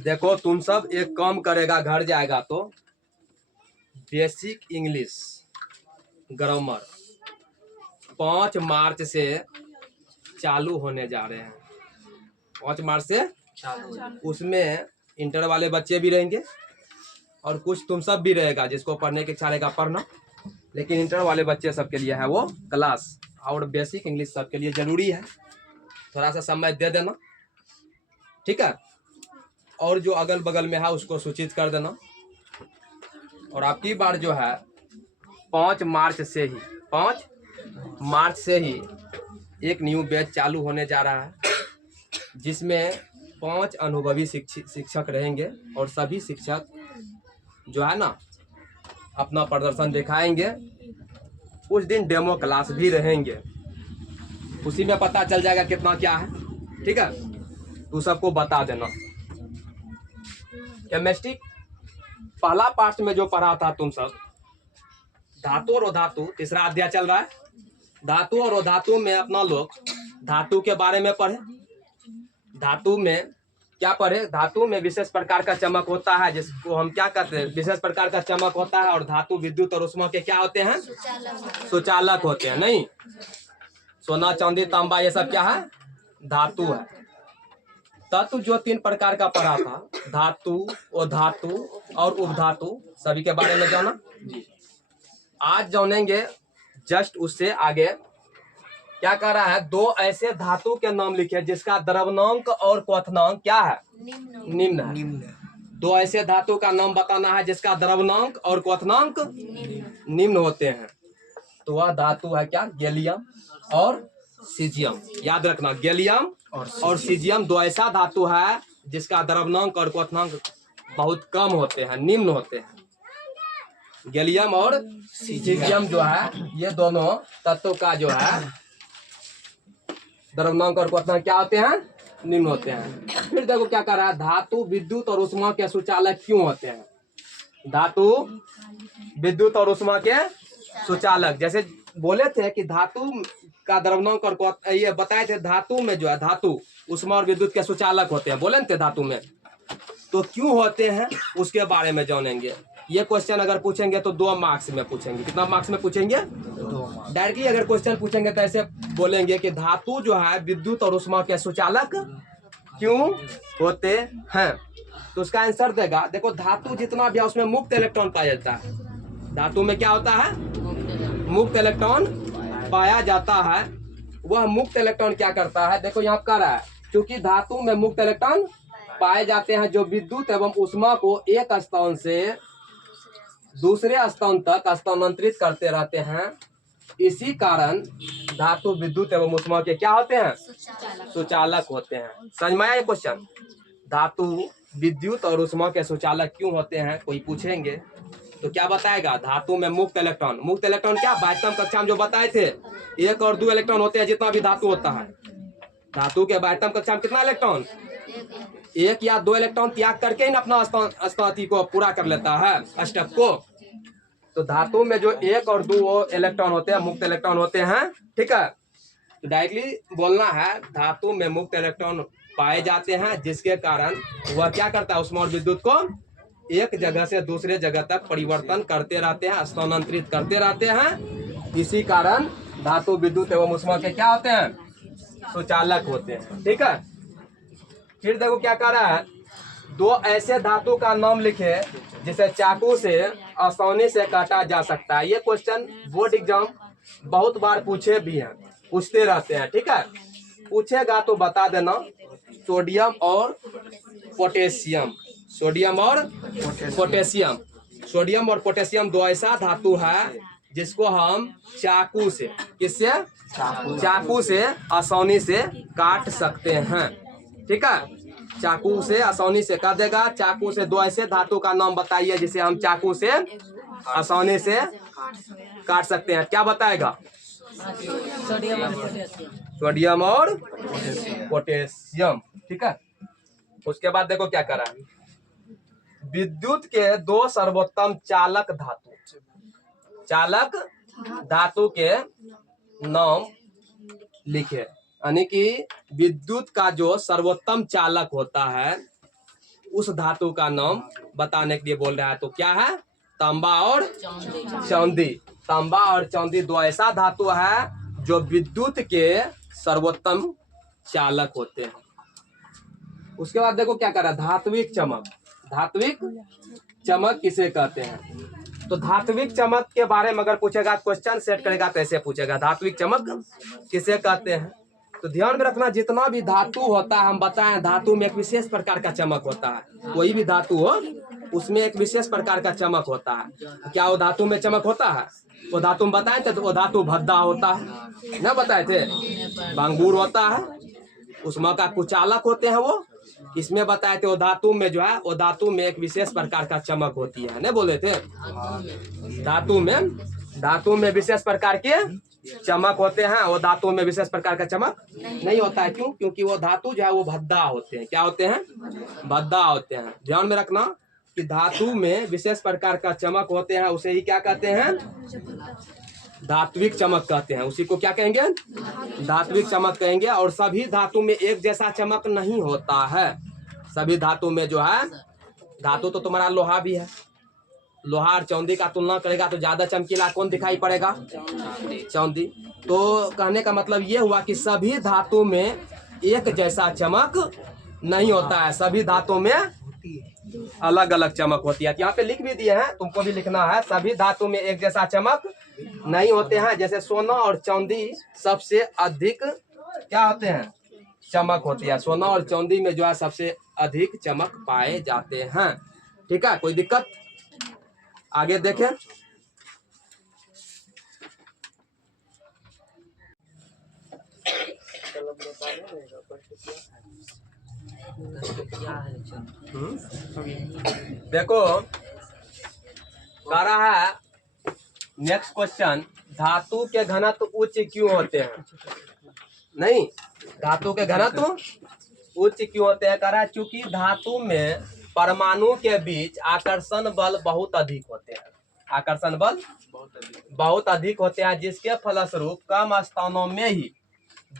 देखो तुम सब एक काम करेगा, घर जाएगा तो बेसिक इंग्लिश ग्रामर 5 मार्च से चालू होने जा रहे हैं। 5 मार्च से उसमें इंटर वाले बच्चे भी रहेंगे और कुछ तुम सब भी रहेगा, जिसको पढ़ने की इच्छा रहेगा पढ़ना, लेकिन इंटर वाले बच्चे सबके लिए है वो क्लास। और बेसिक इंग्लिश सबके लिए जरूरी है, थोड़ा सा समय दे देना, ठीक है। और जो अगल बगल में है उसको सूचित कर देना। और आपकी बार जो है 5 मार्च से ही एक न्यू बैच चालू होने जा रहा है, जिसमें 5 अनुभवी शिक्षक रहेंगे और सभी शिक्षक जो है ना अपना प्रदर्शन दिखाएंगे। कुछ दिन डेमो क्लास भी रहेंगे, उसी में पता चल जाएगा कितना क्या है, ठीक है। तू सबको बता देना। केमिस्ट्री पहला पार्ट में जो पढ़ा था तुम सब, धातु और अधातु, तीसरा अध्याय चल रहा है। धातु और अधातु में अपना लोग धातु के बारे में पढ़े। धातु में क्या पढ़े? धातु में विशेष प्रकार का चमक होता है, जिसको हम क्या कहते हैं, विशेष प्रकार का चमक होता है। और धातु विद्युत और उष्मा के क्या होते हैं? सुचालक होते हैं। नहीं, सोना चांदी तांबा ये सब क्या है? धातु है। तत्व जो 3 प्रकार का पढ़ा था, धातु, अधातु और उपधातु, सभी के बारे में जाना। आज जानेंगे जस्ट उससे आगे क्या कर रहा है, 2 ऐसे धातु के नाम लिखे जिसका द्रवनांक और क्वथनांक क्या है? निम्न है। 2 ऐसे धातु का नाम बताना है जिसका द्रवनांक और क्वथनांक निम्न होते हैं। तो वह धातु है क्या? गैलियम और सीजियम। याद रखना, गैलियम और सीजियम 2 ऐसा धातु है जिसका द्रवनांक और क्वथनांक बहुत कम होते हैं, निम्न होते हैं। गैलियम और सीजियम जो है, ये दोनों तत्वों का जो है द्रव्यमान और क्वथनांक क्या होते हैं? निम्न होते हैं। फिर देखो क्या कर रहा है, धातु विद्युत और उष्मा के सुचालक क्यों होते हैं? धातु विद्युत और उष्मा के सुचालक, जैसे बोले थे कि धातु का द्रव्यमान और ये बताए थे, धातु में जो है धातु उष्मा और विद्युत के सुचालक होते हैं, बोले थे धातु में। तो क्यों होते हैं उसके बारे में जानेंगे। ये क्वेश्चन अगर पूछेंगे तो 2 मार्क्स में पूछेंगे। कितना मार्क्स में पूछेंगे? 2 मार्क्स। डायरेक्टली अगर क्वेश्चन पूछेंगे तो ऐसे बोलेंगे कि धातु जो है विद्युत और उष्मा के सुचालक क्यों होते हैं। तो उसका आंसर देगा, देखो धातु जितना भी है उसमें मुक्त इलेक्ट्रॉन पाया जाता है। धातु में क्या होता है? मुक्त इलेक्ट्रॉन पाया जाता है। वह मुक्त इलेक्ट्रॉन क्या करता है, देखो यहाँ कर रहा है, क्योंकि धातु में मुक्त इलेक्ट्रॉन पाए जाते हैं जो विद्युत एवं उष्मा को एक स्थान से दूसरे स्थान तक स्थानांतरित करते रहते हैं। इसी कारण धातु विद्युत एवं उष्मा के क्या होते हैं? सुचालक होते हैं। समझ में आया ये क्वेश्चन? धातु विद्युत और उष्मा के सुचालक क्यों होते हैं, कोई पूछेंगे तो क्या बताएगा? धातु में मुक्त इलेक्ट्रॉन, मुक्त इलेक्ट्रॉन क्या 22वीं कक्षा में जो बताए थे, 1 और 2 इलेक्ट्रॉन होते हैं जितना भी धातु होता है। धातु के 22वीं कक्षा में कितना इलेक्ट्रॉन? 1 या 2 इलेक्ट्रॉन त्याग करके ही अपना स्थिति को पूरा कर लेता है, स्टेप को। तो धातु में जो 1 और 2 इलेक्ट्रॉन होते हैं, मुक्त इलेक्ट्रॉन होते हैं, ठीक है। तो डायरेक्टली बोलना है, धातु में मुक्त इलेक्ट्रॉन पाए जाते हैं, जिसके कारण वह क्या करता है, उष्मा और विद्युत को एक जगह से दूसरे जगह तक परिवर्तन करते रहते हैं, स्थानांतरित करते रहते हैं। इसी कारण धातु विद्युत एवं उष्मा के क्या होते हैं? सुचालक होते हैं, ठीक है। फिर देखो क्या कर रहा है, 2 ऐसे धातु का नाम लिखे जिसे चाकू से आसानी से काटा जा सकता है। ये क्वेश्चन बोर्ड एग्जाम बहुत बार पूछे भी हैं, पूछते रहते हैं, ठीक है। पूछेगा तो बता देना, सोडियम और पोटेशियम। सोडियम और पोटेशियम, सोडियम और पोटेशियम 2 ऐसा धातु है जिसको हम चाकू से, किससे? चाकू से आसानी से काट सकते हैं, ठीक है। चाकू से आसानी से काट देगा। चाकू से 2 ऐसे धातु का नाम बताइए जिसे हम चाकू से आसानी से काट सकते हैं, क्या बताएगा? सोडियम और पोटेशियम, ठीक है। उसके बाद देखो क्या करा है, विद्युत के 2 सर्वोत्तम चालक धातु, चालक धातु के नाम लिखे। यानी कि विद्युत का जो सर्वोत्तम चालक होता है उस धातु का नाम बताने के लिए बोल रहा है। तो क्या है? तांबा और चांदी। तांबा और चांदी दो ऐसा धातु है जो विद्युत के सर्वोत्तम चालक होते हैं। उसके बाद देखो क्या कर रहा है, धात्विक चमक। धात्विक चमक किसे कहते हैं? तो धात्विक चमक के बारे में अगर पूछेगा, क्वेश्चन सेट करेगा तो ऐसे पूछेगा, धात्विक चमक किसे कहते हैं? तो ध्यान में रखना, जितना भी धातु होता है हम बताएं, धातु में एक विशेष प्रकार का चमक होता है। कोई भी धातु हो उसमें एक विशेष प्रकार का चमक होता है। क्या वो धातु में चमक होता है? वो धातु में बताए थे, तो वो धातु भद्दा होता है ना, बताए थे। बांगूर होता है, उसमें का कुचालक होते हैं वो। इसमें बताए थे वो धातु में जो है, वो धातु में एक विशेष प्रकार का चमक होती है, नहीं बोले थे? धातु में विशेष प्रकार के चमक होते हैं। वो धातु में विशेष प्रकार का चमक नहीं होता है। क्यों? क्योंकि वो धातु जो है वो भद्दा होते हैं। क्या होते हैं? भद्दा होते हैं। ध्यान में रखना कि धातु में विशेष प्रकार का चमक होते हैं, उसे ही क्या कहते हैं? धात्विक चमक कहते हैं। उसी को क्या कहेंगे? धात्विक चमक कहेंगे। और सभी धातु में एक जैसा चमक नहीं होता है। सभी धातु में जो है, धातु तो तुम्हारा लोहा भी है, लोहा और चांदी का तुलना करेगा तो ज्यादा चमकीला कौन दिखाई पड़ेगा? चांदी। तो कहने का मतलब ये हुआ कि सभी धातु में एक जैसा चमक नहीं होता है। सभी धातु में अलग अलग चमक होती है। यहाँ पे लिख भी दिए हैं, तुमको भी लिखना है। सभी धातु में एक जैसा चमक नहीं होते हैं। जैसे सोना और चांदी सबसे अधिक क्या होते हैं? चमक होती है। सोना और चांदी में जो है सबसे अधिक चमक पाए जाते हैं। ठीक है, कोई दिक्कत? आगे देखें। देखो कह रहा है नेक्स्ट क्वेश्चन, धातु के घनत्व उच्च क्यों होते हैं? नहीं, धातु के घनत्व उच्च क्यों होते हैं? कह रहा है चूंकि धातु में परमाणु के बीच आकर्षण बल बहुत अधिक होते हैं। आकर्षण बल बहुत अधिक होते हैं, जिसके फलस्वरूप कम स्थानों में ही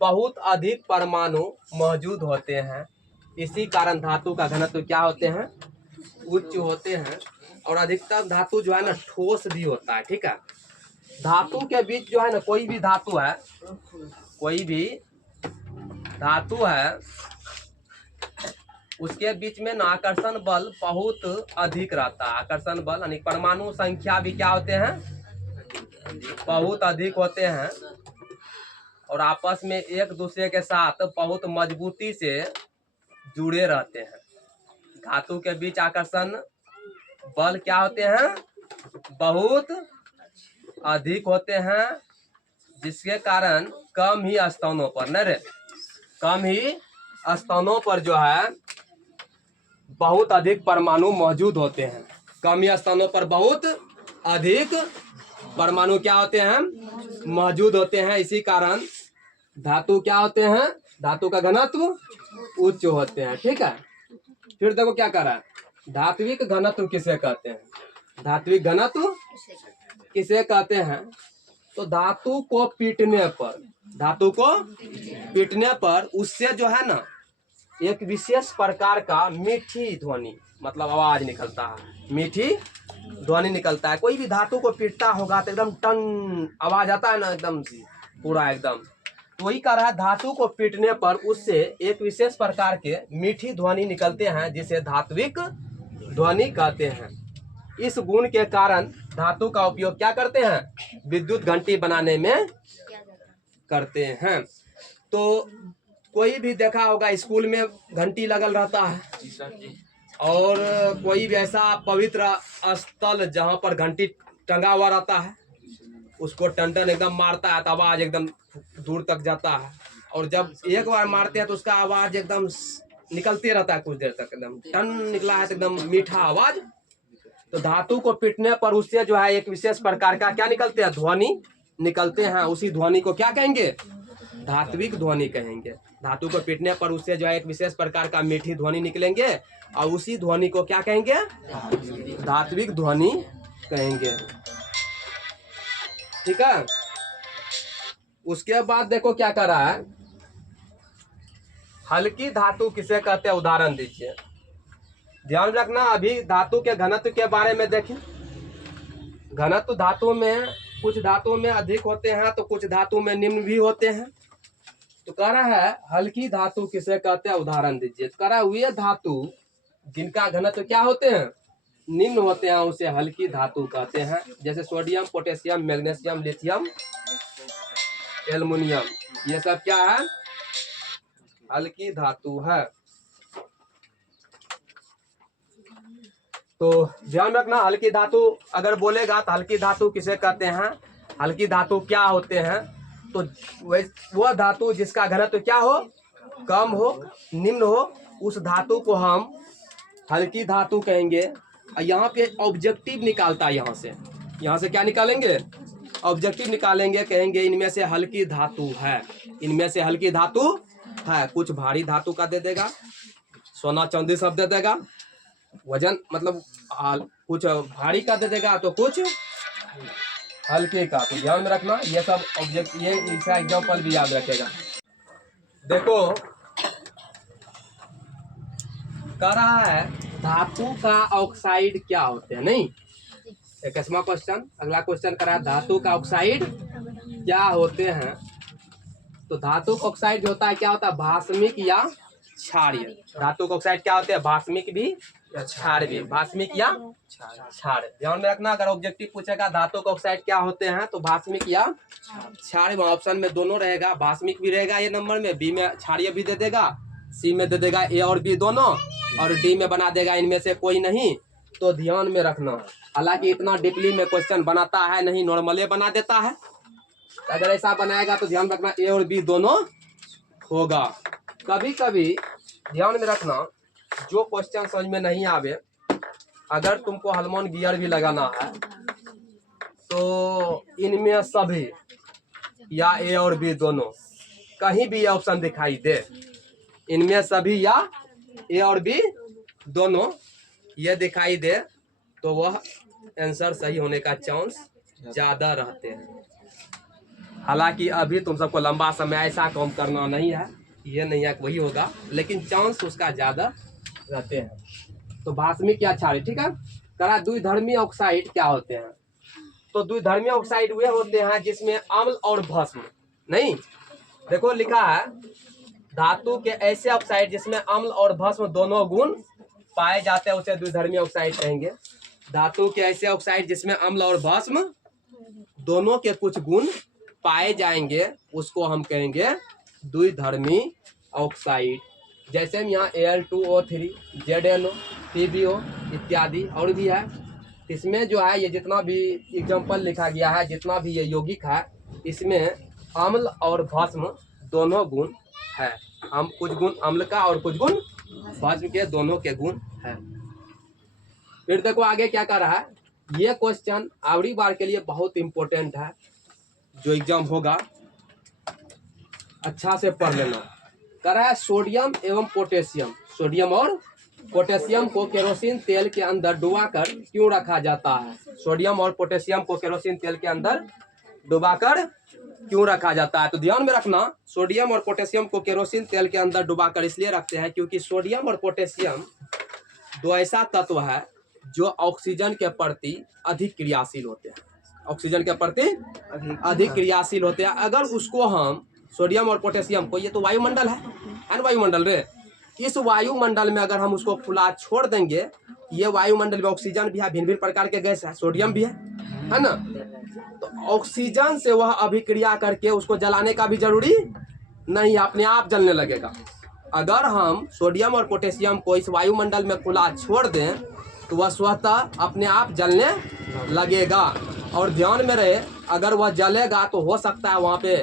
बहुत अधिक परमाणु मौजूद होते हैं। इसी कारण धातु का घनत्व क्या होते हैं? उच्च होते हैं। और अधिकतर धातु जो है ना ठोस भी होता है। ठीक है, धातु के बीच जो है ना, कोई भी धातु है, कोई भी धातु है, उसके बीच में ना आकर्षण बल बहुत अधिक रहता है। आकर्षण बल यानी परमाणु संख्या भी क्या होते हैं? बहुत अधिक होते हैं। और आपस में एक दूसरे के साथ बहुत मजबूती से जुड़े रहते हैं। धातु के बीच आकर्षण बल क्या होते हैं? बहुत अधिक होते हैं, जिसके कारण कम ही स्थानों पर, नहीं रे, कम ही स्थानों पर जो है बहुत अधिक परमाणु मौजूद होते हैं। कम ही स्थानों पर बहुत अधिक परमाणु क्या होते हैं? मौजूद होते हैं। इसी कारण धातु क्या होते हैं? धातु का घनत्व उच्च होते हैं। ठीक है, फिर देखो क्या कर रहा है, धात्विक घनत्व किसे कहते हैं? धात्विक घनत्व किसे कहते हैं? तो धातु को पीटने पर, धातु को पीटने पर उससे जो है ना एक विशेष प्रकार का मीठी ध्वनि, मतलब आवाज निकलता है। मीठी ध्वनि निकलता है। कोई भी धातु को पीटता होगा तो एकदम टन आवाज आता है ना, एकदम से पूरा एकदम। तो वही कह रहा है, धातु को पीटने पर उससे एक विशेष प्रकार के मीठी ध्वनि निकलते हैं, जिसे धात्विक ध्वनि कहते हैं। इस गुण के कारण धातु का उपयोग क्या करते हैं? विद्युत घंटी बनाने में करते हैं। तो कोई भी देखा होगा स्कूल में घंटी लगल रहता है, और कोई भी ऐसा पवित्र स्थल जहाँ पर घंटी टंगा हुआ रहता है, उसको टन टन एकदम मारता है तो आवाज एकदम दूर तक जाता है। और जब एक बार मारते हैं तो उसका आवाज एकदम निकलते रहता है कुछ देर तक, एकदम टन निकला है तो एकदम मीठा आवाज। तो धातु को पीटने पर उससे जो है एक विशेष प्रकार का क्या निकलते हैं? ध्वनि निकलते हैं। उसी ध्वनि को क्या कहेंगे? धात्विक ध्वनि कहेंगे। धातु को पीटने पर उससे जो है एक विशेष प्रकार का मीठी ध्वनि निकलेंगे, और उसी ध्वनि को क्या कहेंगे? धात्विक ध्वनि कहेंगे। ठीक है। उसके बाद देखो क्या कर रहा है, हल्की धातु किसे कहते हैं, उदाहरण दीजिए। ध्यान रखना, अभी धातु के घनत्व के बारे में देखें। घनत्व धातु में कुछ धातु में अधिक होते हैं तो कुछ धातु में निम्न भी होते हैं। तो कह रहा है हल्की धातु किसे कहते हैं, उदाहरण दीजिए। तो कह रहा है वे धातु जिनका घनत्व क्या होते हैं, निम्न होते हैं, उसे हल्की धातु कहते हैं। जैसे sodium, potassium, magnesium, lithium, aluminium, ये सब क्या है, हल्की धातु है। तो ध्यान रखना, हल्की धातु अगर बोलेगा तो हल्की धातु किसे कहते हैं, हल्की धातु क्या होते हैं। तो वह धातु जिसका घनत्व क्या हो, कम हो, निम्न हो, उस धातु को हम हल्की धातु कहेंगे। यहाँ पे ऑब्जेक्टिव निकालता है, यहाँ से क्या निकालेंगे, ऑब्जेक्टिव निकालेंगे, कहेंगे इनमें से हल्की धातु है, इनमें से हल्की धातु है। कुछ भारी धातु का दे देगा, सोना चांदी सब दे देगा, वजन मतलब कुछ भारी का दे देगा तो कुछ हल्के का। तो ध्यान में रखना, ये सब ऑब्जेक्ट, ये इसका एग्जांपल भी याद रखेगा। देखो कह रहा है धातु का ऑक्साइड क्या होते हैं, नहीं 21वां क्वेश्चन। अगला क्वेश्चन कह रहा है धातु का ऑक्साइड क्या होते हैं। तो धातु का ऑक्साइड जो होता है क्या होता है, भास्मिक या क्षारीय। धातु का ऑक्साइड क्या होते हैं, भास्मिक भी या क्षारीय भी, भास्मिक या क्षारीय। ध्यान में रखना, अगर ऑब्जेक्टिव पूछेगा धातु का ऑक्साइड क्या होते हैं तो भास्मिक या क्षारीय। ऑप्शन में दोनों रहेगा, भास्मिक भी रहेगा ये नंबर में, बी में क्षारीय भी दे देगा, सी में दे देगा ए और बी दोनों, और डी में बना देगा इनमें से कोई नहीं। तो ध्यान में रखना, हालांकि इतना डीपली में क्वेश्चन बनाता है नहीं, नॉर्मली बना देता है। अगर ऐसा बनाएगा तो ध्यान रखना ए और बी दोनों होगा। कभी कभी ध्यान में रखना, जो क्वेश्चन समझ में नहीं आवे, अगर तुमको हार्मोन गियर भी लगाना है तो इनमें सभी या ए और बी दोनों, कहीं भी ये ऑप्शन दिखाई दे, इनमें सभी या ए और बी दोनों ये दिखाई दे तो वह आंसर सही होने का चांस ज्यादा रहते हैं। हालांकि अभी तुम सबको लंबा समय ऐसा काम करना नहीं है, ये नहीं है वही होगा, लेकिन चांस उसका ज्यादा रहते हैं। तो भास्मिक या क्षारीय, ठीक है। करा द्विधर्मी ऑक्साइड क्या होते हैं। तो द्विधर्मी ऑक्साइड वे होते हैं जिसमें अम्ल और भस्म, नहीं देखो लिखा है धातु के ऐसे ऑक्साइड जिसमें अम्ल और भस्म दोनों गुण पाए जाते हैं उसे द्विधर्मी ऑक्साइड कहेंगे। धातु के ऐसे ऑक्साइड जिसमें अम्ल और भस्म दोनों के कुछ गुण पाए जाएंगे उसको हम कहेंगे द्विधर्मी ऑक्साइड। जैसे हम यहाँ Al2O3, ZnO, PbO इत्यादि और भी है। इसमें जो है ये जितना भी एग्जाम्पल लिखा गया है, जितना भी ये यौगिक है, इसमें अम्ल और भस्म दोनों गुण है। हम कुछ गुण अम्ल का और कुछ गुण भस्म के, दोनों के गुण है। फिर देखो आगे क्या कर रहा है, ये क्वेश्चन अगली बार के लिए बहुत इंपॉर्टेंट है, जो एग्जाम होगा अच्छा से पढ़ लेना। कह रहा है सोडियम एवं पोटेशियम, सोडियम और पोटेशियम को केरोसिन तेल के अंदर डुबाकर क्यों रखा जाता है। सोडियम और पोटेशियम को केरोसिन तेल के अंदर डुबाकर क्यों रखा जाता है। तो ध्यान में रखना, सोडियम और पोटेशियम को केरोसिन तेल के अंदर डुबाकर इसलिए रखते हैं क्योंकि सोडियम और पोटेशियम दो ऐसा तत्व है जो ऑक्सीजन के प्रति अधिक क्रियाशील होते हैं, ऑक्सीजन के प्रति अधिक क्रियाशील होते हैं। अगर उसको हम सोडियम और पोटेशियम को, ये तो वायुमंडल है वायुमंडल रे, इस वायुमंडल में अगर हम उसको खुला छोड़ देंगे, ये वायुमंडल में ऑक्सीजन भी है, भिन्न भिन्न प्रकार के गैस है, सोडियम भी है ना, तो ऑक्सीजन से वह अभिक्रिया करके उसको जलाने का भी जरूरी नहीं, अपने आप जलने लगेगा। अगर हम सोडियम और पोटेशियम को इस वायुमंडल में खुला छोड़ दें तो वह स्वतः अपने आप जलने लगेगा। और ध्यान में रहे, अगर वह जलेगा तो हो सकता है वहाँ पे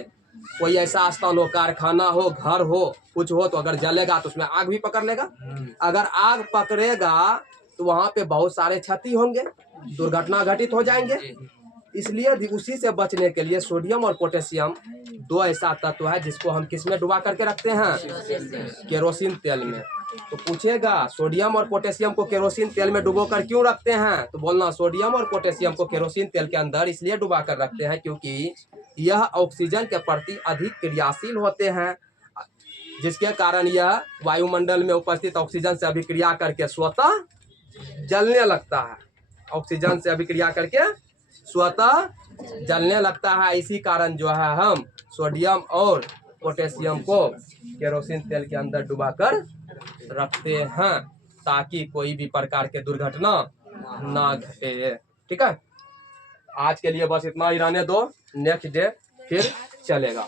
कोई ऐसा स्थान हो, कारखाना हो, घर हो, कुछ हो, तो अगर जलेगा तो उसमें आग भी पकड़ लेगा। अगर आग पकड़ेगा तो वहाँ पे बहुत सारे क्षति होंगे, दुर्घटना घटित हो जाएंगे। इसलिए उसी से बचने के लिए सोडियम और पोटेशियम दो ऐसा तत्व है जिसको हम किस में डुबा करके रखते हैं, केरोसिन तेल में। तो पूछेगा सोडियम और पोटेशियम को केरोसिन तेल में डुबोकर क्यों रखते हैं, तो बोलना सोडियम और पोटेशियम को केरोसिन तेल के अंदर इसलिए डुबा कर रखते हैं क्योंकि यह ऑक्सीजन के प्रति अधिक क्रियाशील होते हैं, जिसके कारण यह वायुमंडल में उपस्थित ऑक्सीजन से अभिक्रिया करके स्वतः जलने लगता है। ऑक्सीजन से अभिक्रिया करके स्वतः जलने लगता है। इसी कारण जो है हम सोडियम और पोटेशियम को केरोसिन तेल के अंदर डुबाकर रखते हैं ताकि कोई भी प्रकार के दुर्घटना ना घटे। ठीक है, आज के लिए बस इतना ही रहने दो, नेक्स्ट डे फिर चलेगा।